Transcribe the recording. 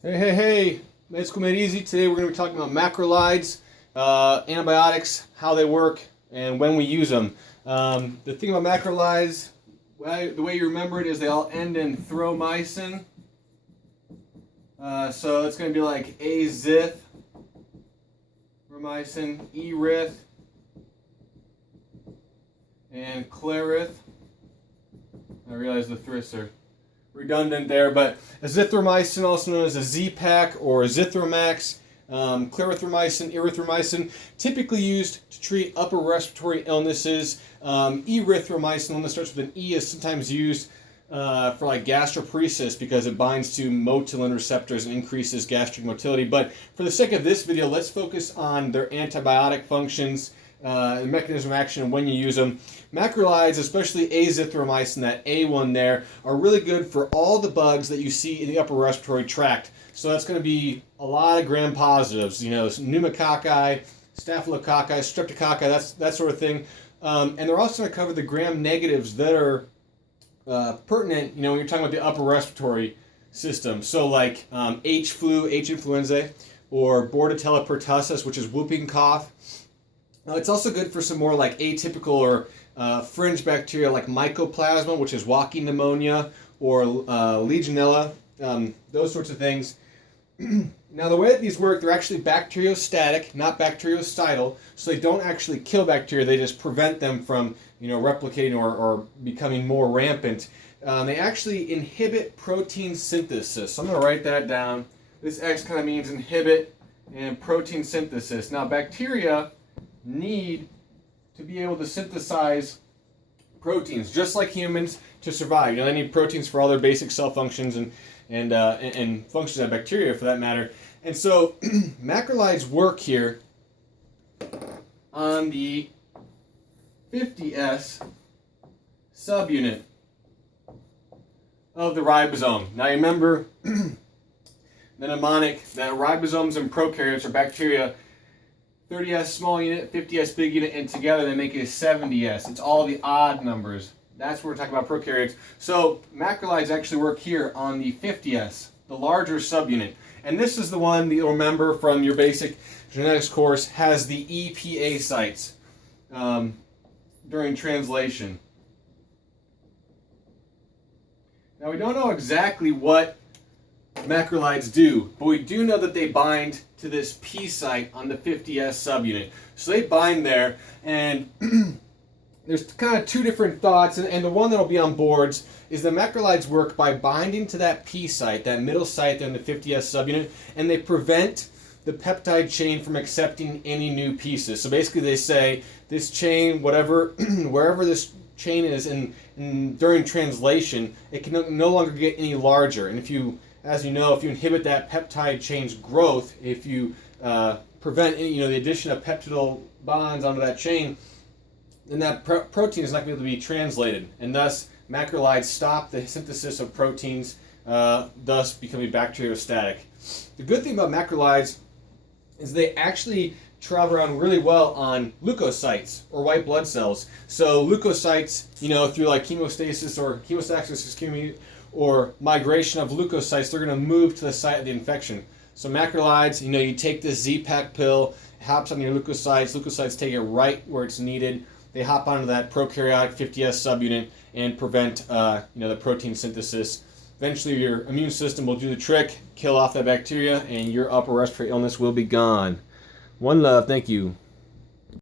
Hey, Med School Made Easy. Today we're going to be talking about macrolides, antibiotics, how they work, and when we use them. The thing about macrolides, the way you remember it is they all end in thromycin. So it's going to be like azithromycin, erith, and clarith. I realize the thris are redundant there, but azithromycin, also known as a z-pak or azithromax, clarithromycin, erythromycin, typically used to treat upper respiratory illnesses. Erythromycin, one that starts with an E, is sometimes used for like gastroparesis because it binds to motilin receptors and increases gastric motility. But for the sake of this video, let's focus on their antibiotic functions, the mechanism of action, and when you use them. Macrolides, especially azithromycin, that A one there, are really good for all the bugs that you see in the upper respiratory tract. So that's going to be a lot of gram-positives, pneumococci, staphylococci, streptococci, that sort of thing. And they're also going to cover the gram-negatives that are pertinent, when you're talking about the upper respiratory system. So like H. flu, H. influenzae, or Bordetella pertussis, which is whooping cough. It's also good for some more like atypical or fringe bacteria like mycoplasma, which is walking pneumonia, or Legionella, those sorts of things. Now the way that these work, they're actually bacteriostatic, not bactericidal, so they don't actually kill bacteria, they just prevent them from replicating or becoming more rampant. They actually inhibit protein synthesis. So I'm going to write that down. This X kind of means inhibit and protein synthesis. Now bacteria need to be able to synthesize proteins, just like humans, to survive. They need proteins for all their basic cell functions and functions of bacteria, for that matter. And so macrolides work here on the 50S subunit of the ribosome. Now you remember the mnemonic that ribosomes and prokaryotes are bacteria. 30S small unit, 50S big unit, and together they make a 70S. It's all the odd numbers. That's what we're talking about, prokaryotes. So macrolides actually work here on the 50S, the larger subunit. And this is the one that you'll remember from your basic genetics course, has the EPA sites during translation. Now we don't know exactly what macrolides do, but we do know that they bind to this P site on the 50S subunit. So they bind there, and there's kind of two different thoughts, and the one that'll be on boards is the macrolides work by binding to that P site, that middle site there in the 50S subunit, and they prevent the peptide chain from accepting any new pieces. So basically they say this chain, whatever, wherever this chain is during translation, it can no longer get any larger. And as you know, if you inhibit that peptide chain's growth, if you prevent the addition of peptidyl bonds onto that chain, then that protein is not going to be able to be translated, and thus macrolides stop the synthesis of proteins, thus becoming bacteriostatic. The good thing about macrolides is they actually travel around really well on leukocytes or white blood cells. So leukocytes, through like hemostasis or hemostasis, or migration of leukocytes, they're going to move to the site of the infection. So macrolides, you take this z-pak pill, it hops on your leukocytes take it right where it's needed. They hop onto that prokaryotic 50S subunit and prevent the protein synthesis. Eventually your immune system will do the trick, kill off that bacteria, and your upper respiratory illness will be gone. One love, thank you.